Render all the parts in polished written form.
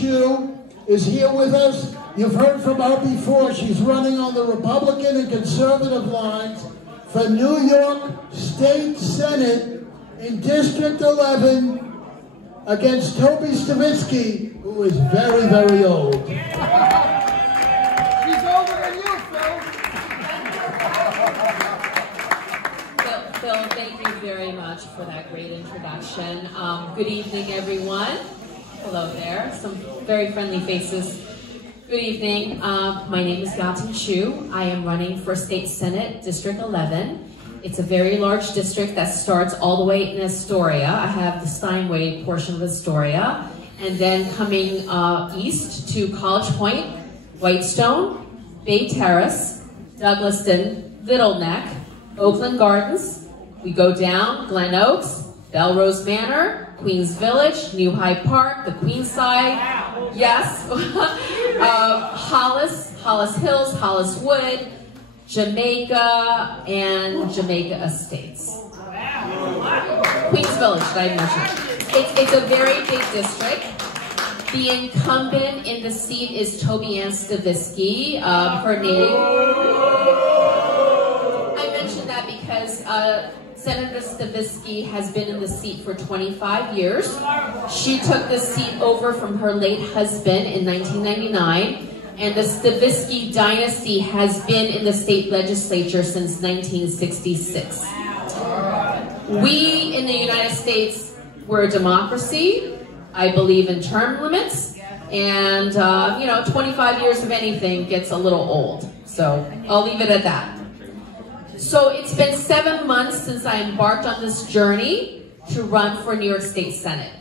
Chu is here with us. You've heard from her before. She's running on the Republican and conservative lines for New York State Senate in District 11 against Toby Stavitsky, who is very, very old. She's older than you, Phil. Phil, thank you very much for that great introduction. Good evening, everyone. Hello there. Some very friendly faces. Good evening. My name is Yiatin Chu. I am running for State Senate, District 11. It's a very large district that starts all the way in Astoria. I have the Steinway portion of Astoria. And then coming east to College Point, Whitestone, Bay Terrace, Douglaston, Little Neck, Oakland Gardens. We go down Glen Oaks, Belrose Manor, Queens Village, New Hyde Park, the Queenside, yes, Hollis Hills, Hollis Wood, Jamaica, and Jamaica Estates. Queens Village, did I mention? It's a very big district. The incumbent in the seat is Toby Ann Stavitsky. Her name, I mentioned that because Senator Stavitsky has been in the seat for 25 years. She took the seat over from her late husband in 1999, and the Stavitsky dynasty has been in the state legislature since 1966. We in the United States, we're a democracy. I believe in term limits, and 25 years of anything gets a little old. So I'll leave it at that. So it's been 7 months since I embarked on this journey to run for New York State Senate.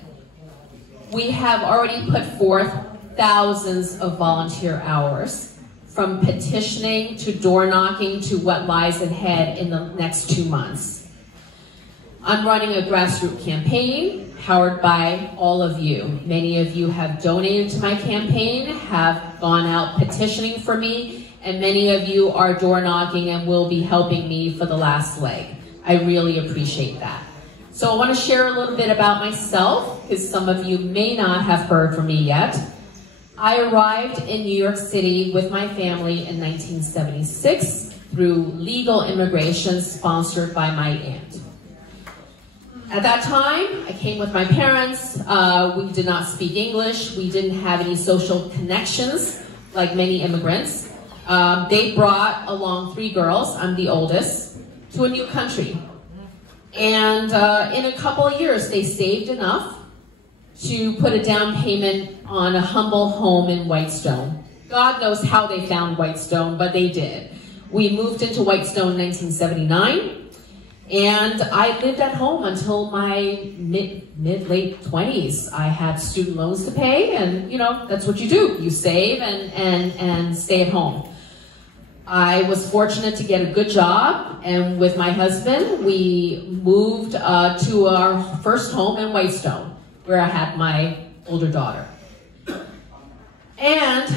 We have already put forth thousands of volunteer hours, from petitioning to door knocking to what lies ahead in the next 2 months. I'm running a grassroots campaign powered by all of you. Many of you have donated to my campaign, have gone out petitioning for me, and many of you are door knocking and will be helping me for the last leg. I really appreciate that. So I want to share a little bit about myself, because some of you may not have heard from me yet. I arrived in New York City with my family in 1976 through legal immigration sponsored by my aunt. At that time, I came with my parents. We did not speak English. We didn't have any social connections like many immigrants. They brought along 3 girls, I'm the oldest, to a new country. And in a couple of years, they saved enough to put a down payment on a humble home in Whitestone. God knows how they found Whitestone, but they did. We moved into Whitestone in 1979, and I lived at home until my mid-late 20s. I had student loans to pay, and that's what you do. You save and stay at home. I was fortunate to get a good job, and with my husband, we moved to our first home in Whitestone, where I had my older daughter. And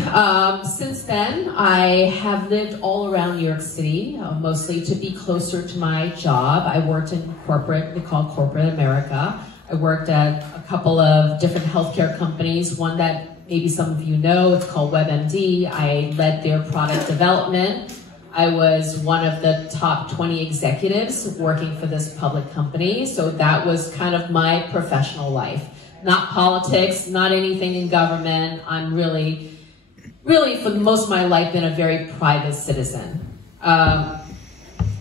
since then, I have lived all around New York City, mostly to be closer to my job. I worked in corporate, we call corporate America. I worked at a couple of different healthcare companies, one that maybe some of you know, it's called WebMD. I led their product development. I was one of the top 20 executives working for this public company. So that was kind of my professional life. Not politics, not anything in government. I'm really for most of my life been a very private citizen.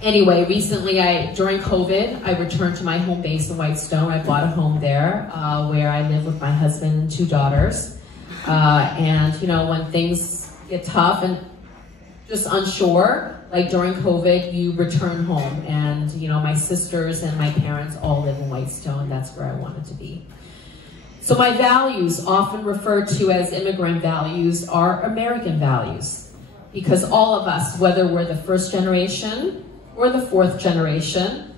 Anyway, recently during COVID, I returned to my home base in Whitestone. I bought a home there where I live with my husband and 2 daughters. And when things get tough and just unsure, like during COVID, you return home. And my sisters and my parents all live in Whitestone. That's where I wanted to be. So my values, often referred to as immigrant values, are American values. Because all of us, whether we're the first generation or the 4th generation,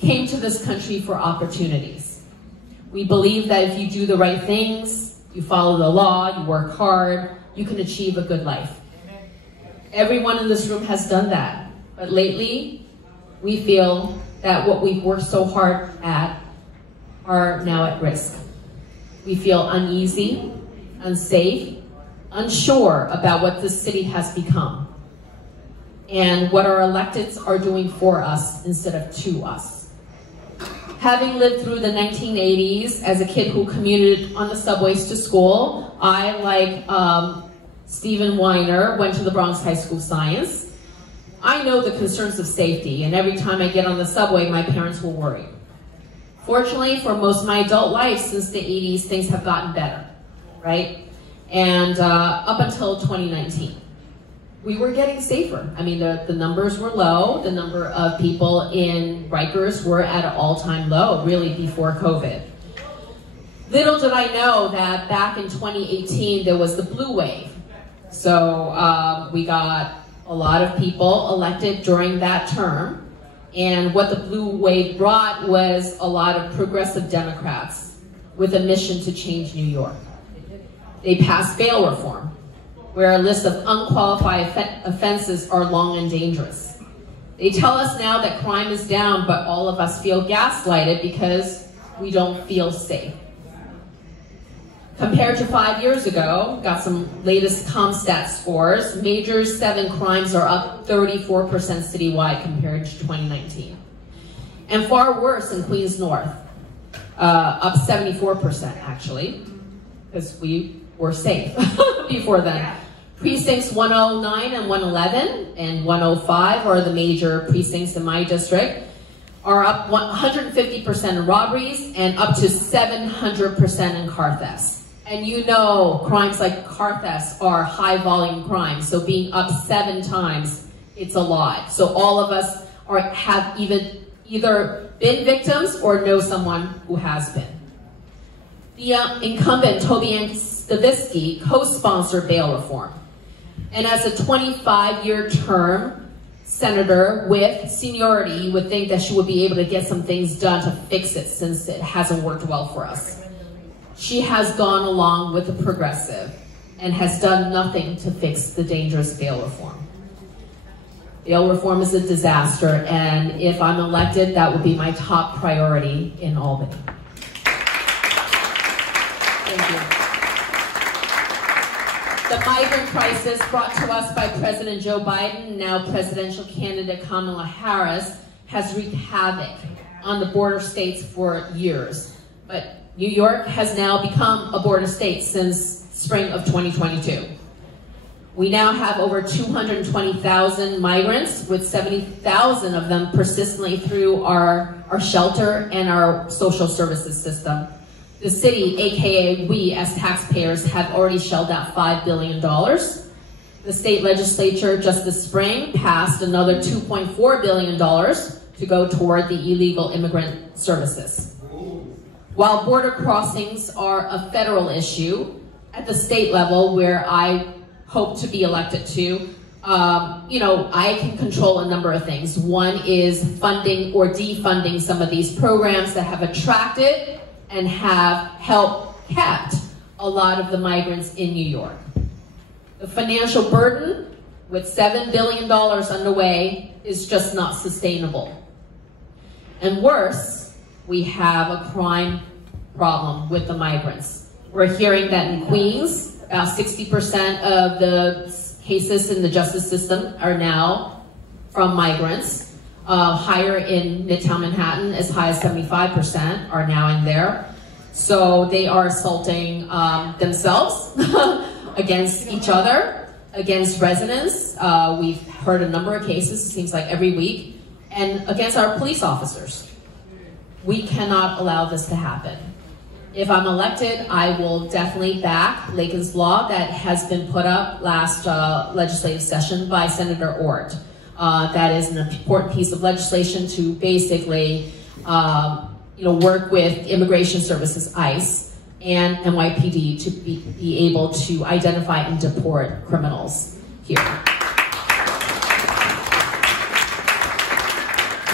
came to this country for opportunities. We believe that if you do the right things, you follow the law, you work hard, you can achieve a good life. Everyone in this room has done that. But lately, we feel that what we've worked so hard at are now at risk. We feel uneasy, unsafe, unsure about what this city has become and what our electeds are doing for us instead of to us. Having lived through the 1980s as a kid who commuted on the subways to school, I, like Stephen Weiner, went to the Bronx High School Science. I know the concerns of safety, and every time I get on the subway, my parents will worry. Fortunately, for most of my adult life, since the 80s, things have gotten better, right? And up until 2019, we were getting safer. I mean, the numbers were low. The number of people in Rikers were at an all-time low, really before COVID. Little did I know that back in 2018, there was the blue wave. So we got a lot of people elected during that term. And what the blue wave brought was a lot of progressive Democrats with a mission to change New York. They passed bail reform, where a list of unqualified offenses are long and dangerous. They tell us now that crime is down, but all of us feel gaslighted because we don't feel safe. Compared to 5 years ago, got some latest CompStat scores, major 7 crimes are up 34% citywide compared to 2019. And far worse in Queens North, up 74% actually, because we were safe before then. Precincts 109 and 111 and 105 are the major precincts in my district, are up 150% in robberies and up to 700% in car thefts. And you know, crimes like car thefts are high volume crimes, so being up 7 times, it's a lot. So all of us have either been victims or know someone who has been. The incumbent, Toby Stavitsky, co-sponsored bail reform. And as a 25-year term senator with seniority, you would think that she would be able to get some things done to fix it since it hasn't worked well for us. She has gone along with the progressive and has done nothing to fix the dangerous bail reform. Bail reform is a disaster, and if I'm elected, that will be my top priority in Albany. Thank you. The migrant crisis brought to us by President Joe Biden, now presidential candidate Kamala Harris, has wreaked havoc on the border states for years. But New York has now become a border state since spring of 2022. We now have over 220,000 migrants, with 70,000 of them persistently through our shelter and our social services system. The city, AKA we as taxpayers, have already shelled out $5 billion. The state legislature just this spring passed another $2.4 billion to go toward the illegal immigrant services. While border crossings are a federal issue, at the state level, where I hope to be elected to, I can control a number of things. One is funding or defunding some of these programs that have attracted and have helped kept a lot of the migrants in New York. The financial burden, with $7 billion underway, is just not sustainable. And worse, we have a crime problem with the migrants. We're hearing that in Queens, about 60% of the cases in the justice system are now from migrants. Higher in Midtown Manhattan, as high as 75% are now in there. So they are assaulting themselves against each other, against residents. We've heard a number of cases, it seems like every week, and against our police officers. We cannot allow this to happen. If I'm elected, I will definitely back Lakin's Law that has been put up last legislative session by Senator Ort. That is an important piece of legislation to basically work with Immigration Services, ICE, and NYPD to be able to identify and deport criminals here.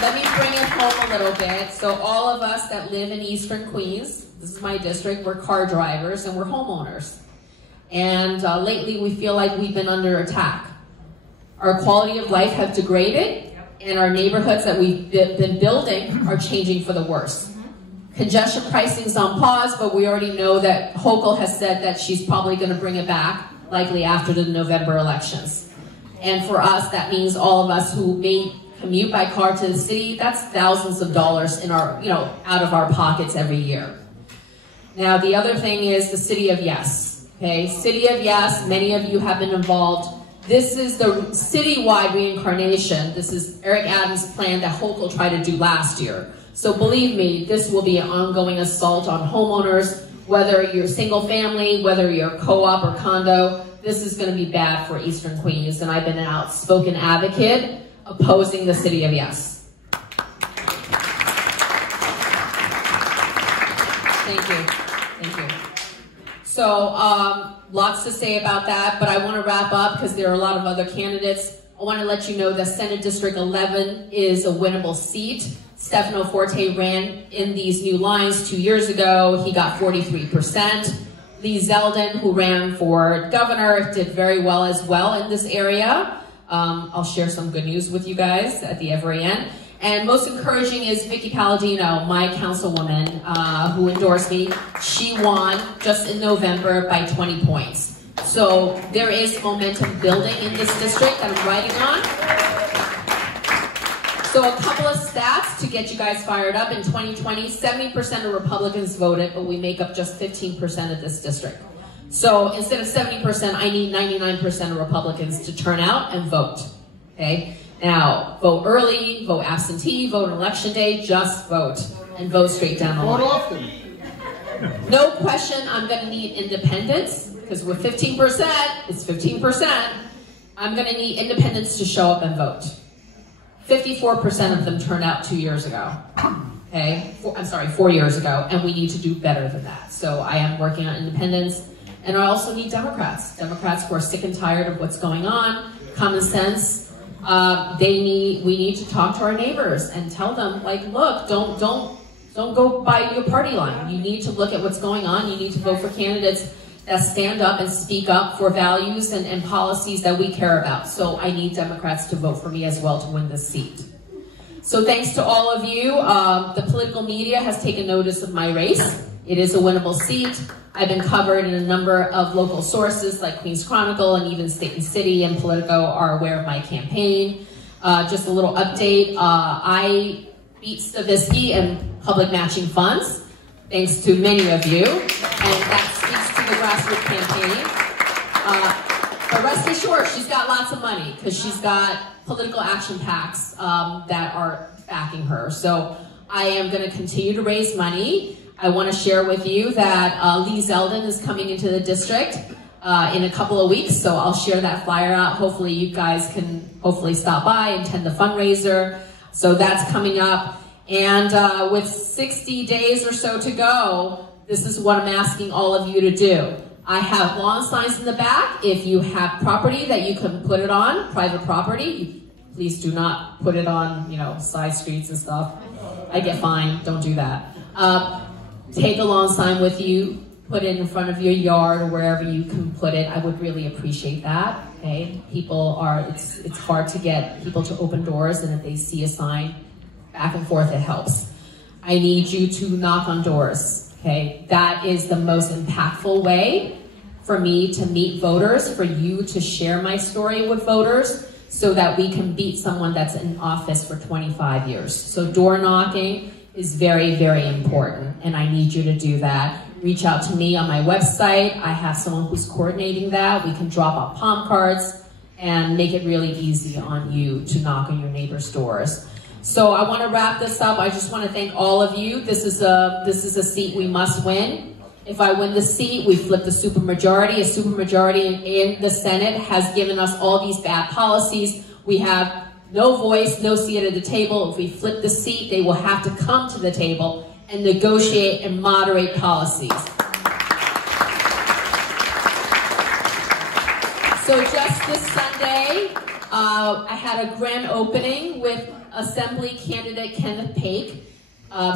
Let me bring it home a little bit. So all of us that live in Eastern Queens, this is my district, we're car drivers and we're homeowners. And lately we feel like we've been under attack. Our quality of life have degraded, and our neighborhoods that we've been building are changing for the worse. Congestion pricing's on pause, but we already know that Hochul has said that she's probably going to bring it back, likely after the November elections. And for us, that means all of us who may commute by car to the city, that's thousands of dollars in our, out of our pockets every year. Now, the other thing is the City of Yes. Okay, City of Yes, many of you have been involved. This is the citywide reincarnation. This is Eric Adams' plan that Hochul tried to do last year. So believe me, this will be an ongoing assault on homeowners, whether you're single family, whether you're co-op or condo. This is going to be bad for Eastern Queens, and I've been an outspoken advocate opposing the City of Yes. Thank you. Thank you. So lots to say about that, but I want to wrap up because there are a lot of other candidates. I want to let you know that Senate District 11 is a winnable seat. Stefano Forte ran in these new lines 2 years ago. He got 43%. Lee Zeldin, who ran for governor, did very well as well in this area. I'll share some good news with you guys at the very end. And most encouraging is Vicky Palladino, my councilwoman, who endorsed me. She won just in November by 20 points. So there is momentum building in this district that I'm writing on. So a couple of stats to get you guys fired up. In 2020, 70% of Republicans voted, but we make up just 15% of this district. So instead of 70%, I need 99% of Republicans to turn out and vote, okay? Now, vote early, vote absentee, vote on election day, just vote, and vote straight down the line. Vote often. No question, I'm gonna need independents, because with 15%, it's 15%, I'm gonna need independents to show up and vote. 54% of them turned out 2 years ago, okay? 4 years ago, and we need to do better than that. So I am working on independents, and I also need Democrats. Democrats who are sick and tired of what's going on, common sense. We need to talk to our neighbors and tell them, like, look, don't go by your party line. You need to look at what's going on. You need to vote for candidates that stand up and speak up for values and policies that we care about. So I need Democrats to vote for me as well to win this seat. So thanks to all of you. The political media has taken notice of my race. It is a winnable seat. I've been covered in a number of local sources like Queens Chronicle, and even State and City and Politico are aware of my campaign. Just a little update. I beat Stavisky in public matching funds, thanks to many of you. And that speaks to the grassroots campaign. But rest assured, she's got lots of money because she's got political action PACs that are backing her. So I am going to continue to raise money. I want to share with you that Lee Zeldin is coming into the district in a couple of weeks, so I'll share that flyer out. Hopefully you guys can hopefully stop by and attend the fundraiser. So that's coming up. And with 60 days or so to go, this is what I'm asking all of you to do. I have lawn signs in the back. If you have property that you can put it on, private property, please do not put it on, side streets and stuff. I get fined, don't do that. Take a lawn sign with you, put it in front of your yard or wherever you can put it. I would really appreciate that, okay? It's hard to get people to open doors, and if they see a sign back and forth, it helps. I need you to knock on doors, okay? That is the most impactful way for me to meet voters, for you to share my story with voters, so that we can beat someone that's in office for 25 years. So door knocking is very, very important, and I need you to do that. Reach out to me on my website. I have someone who's coordinating that. We can drop off palm cards and make it really easy on you to knock on your neighbor's doors. So I want to wrap this up. I just want to thank all of you. This is a seat we must win. If I win the seat, we flip the supermajority. A supermajority in the Senate has given us all these bad policies. We have no voice, no seat at the table. If we flip the seat, they will have to come to the table and negotiate and moderate policies. So just this Sunday, I had a grand opening with Assembly candidate Kenneth Paik.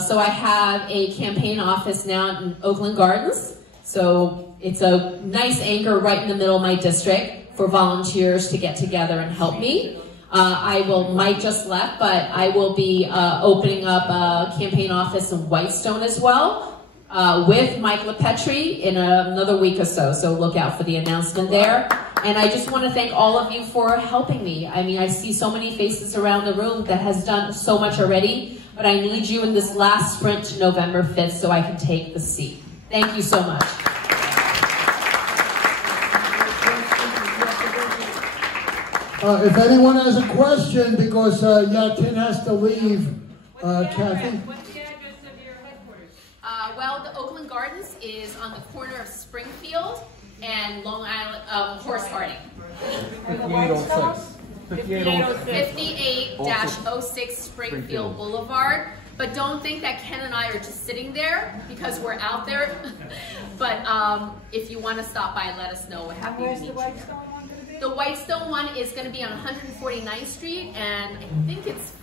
So I have a campaign office now in Oakland Gardens. So it's a nice anchor right in the middle of my district for volunteers to get together and help me. Mike just left, but I will be opening up a campaign office in Whitestone as well with Mike LaPetri in another week or so. So look out for the announcement there. And I just want to thank all of you for helping me. I mean, I see so many faces around the room that has done so much already, but I need you in this last sprint to November 5th so I can take the seat. Thank you so much. If anyone has a question, because Yiatin has to leave, Kathy. What's the address of your headquarters? Well, the Oakland Gardens is on the corner of Springfield and Long Island, Horace Harding. 58-06 Springfield Boulevard. But don't think that Ken and I are just sitting there because we're out there. But if you want to stop by, let us know. We're happy to meet you. Where's the Whitestone one going to be? The Whitestone one is going to be on 149th Street, and I think it's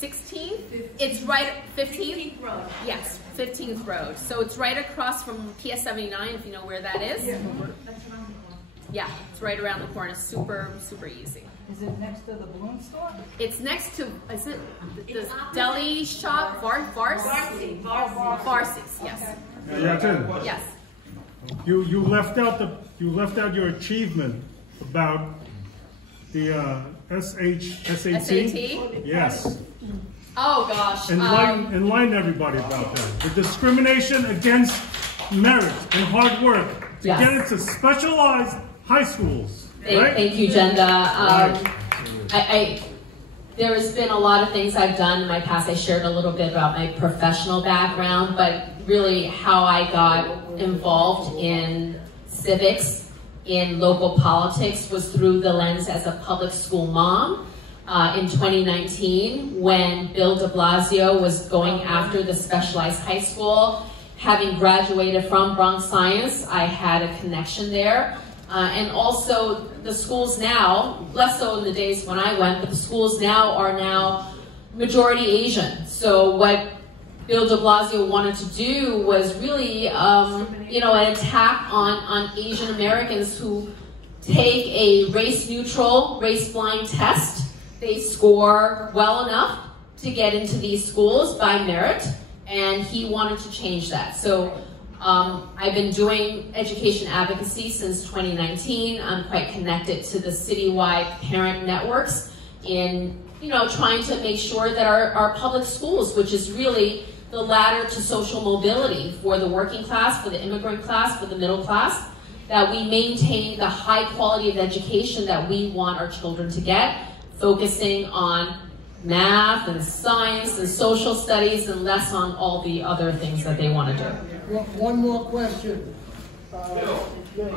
16th. It's right 15th Road. Yes, 15th Road. So it's right across from PS 79, if you know where that is. Yeah, that's around the corner. Yeah, it's right around the corner. Super, super easy. Is it next to the balloon store? It's next to, is it the deli shop? Farsi's, yes. Yiatin, Yes. you left out your achievement about the SAT. SAT? Yes. Oh gosh. Enlighten everybody about that. The discrimination against merit and hard work to Yes. get into specialized high schools. Right? Thank you, Jenda. There has been a lot of things I've done in my past. I shared a little bit about my professional background, but really how I got involved in civics, in local politics, was through the lens as a public school mom. In 2019, when Bill de Blasio was going after the specialized high school, having graduated from Bronx Science, I had a connection there. And also the schools now, less so in the days when I went, but the schools now are majority Asian. So what Bill de Blasio wanted to do was really, an attack on Asian Americans who take a race-neutral, race-blind test. They score well enough to get into these schools by merit, and he wanted to change that. So I've been doing education advocacy since 2019. I'm quite connected to the citywide parent networks in, trying to make sure that our public schools, which is really the ladder to social mobility for the working class, for the immigrant class, for the middle class, that we maintain the high quality of education that we want our children to get, focusing on math and science and social studies and less on all the other things that they want to do. One more question. Bill,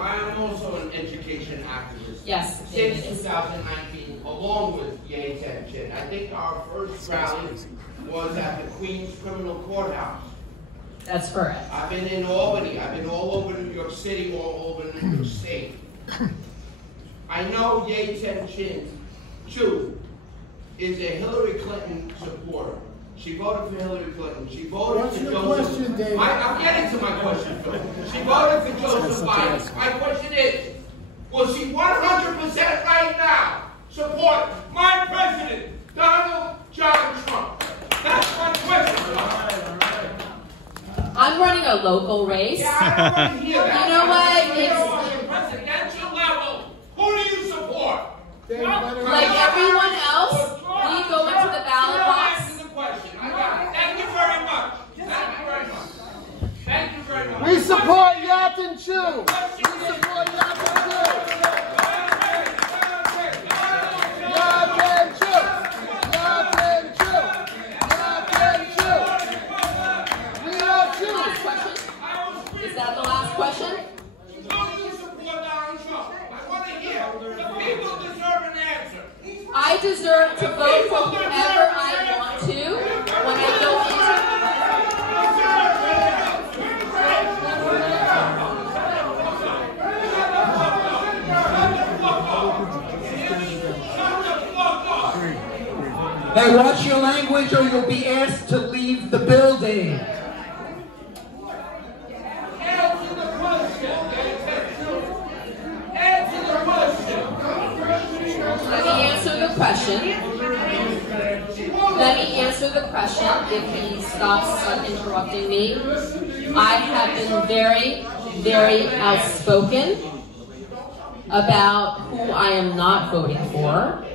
I am also an education activist. Yes. Since 2019, along with Yiatin Chu. I think our first rally was at the Queens Criminal Courthouse. That's correct. I've been in Albany. I've been all over New York City, all over New York State. I know Yiatin Chu is a Hillary Clinton supporter. She voted for Hillary Clinton. She voted What's for your Joseph. question, David? I'm getting to my question, Phil. She voted for Joseph Biden. My question is, will she 100% right now support my president, Donald John Trump? That's my question, Phil. I'm running a local race. Yeah, I don't want to hear that. You know what? On the presidential level, who do you support? Like everyone else, we go into the ballot box. I got it. Thank you very much. Thank you very much. Thank you very much. We support Yiatin Chu. We support Yiatin Chu. Yiatin Chu. Yiatin Chu. Yiatin Chu. We love you. Is that the last question? How do you support Donald Trump? I want to hear. The people deserve an answer. I deserve to vote for whoever I want to when I go Hey, watch your language or you'll be asked to leave the building. Answer the question. Answer the question. Let me answer the question. question. Let me answer the question if he stops interrupting me. I have been very, very outspoken about who I am not voting for.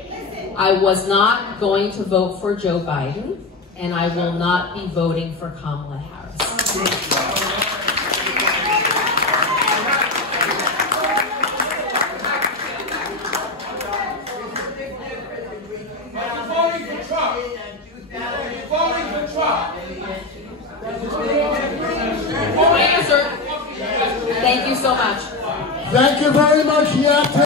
I was not going to vote for Joe Biden, and I will not be voting for Kamala Harris. Answer. Thank you so much. Thank you very much, Yiatin.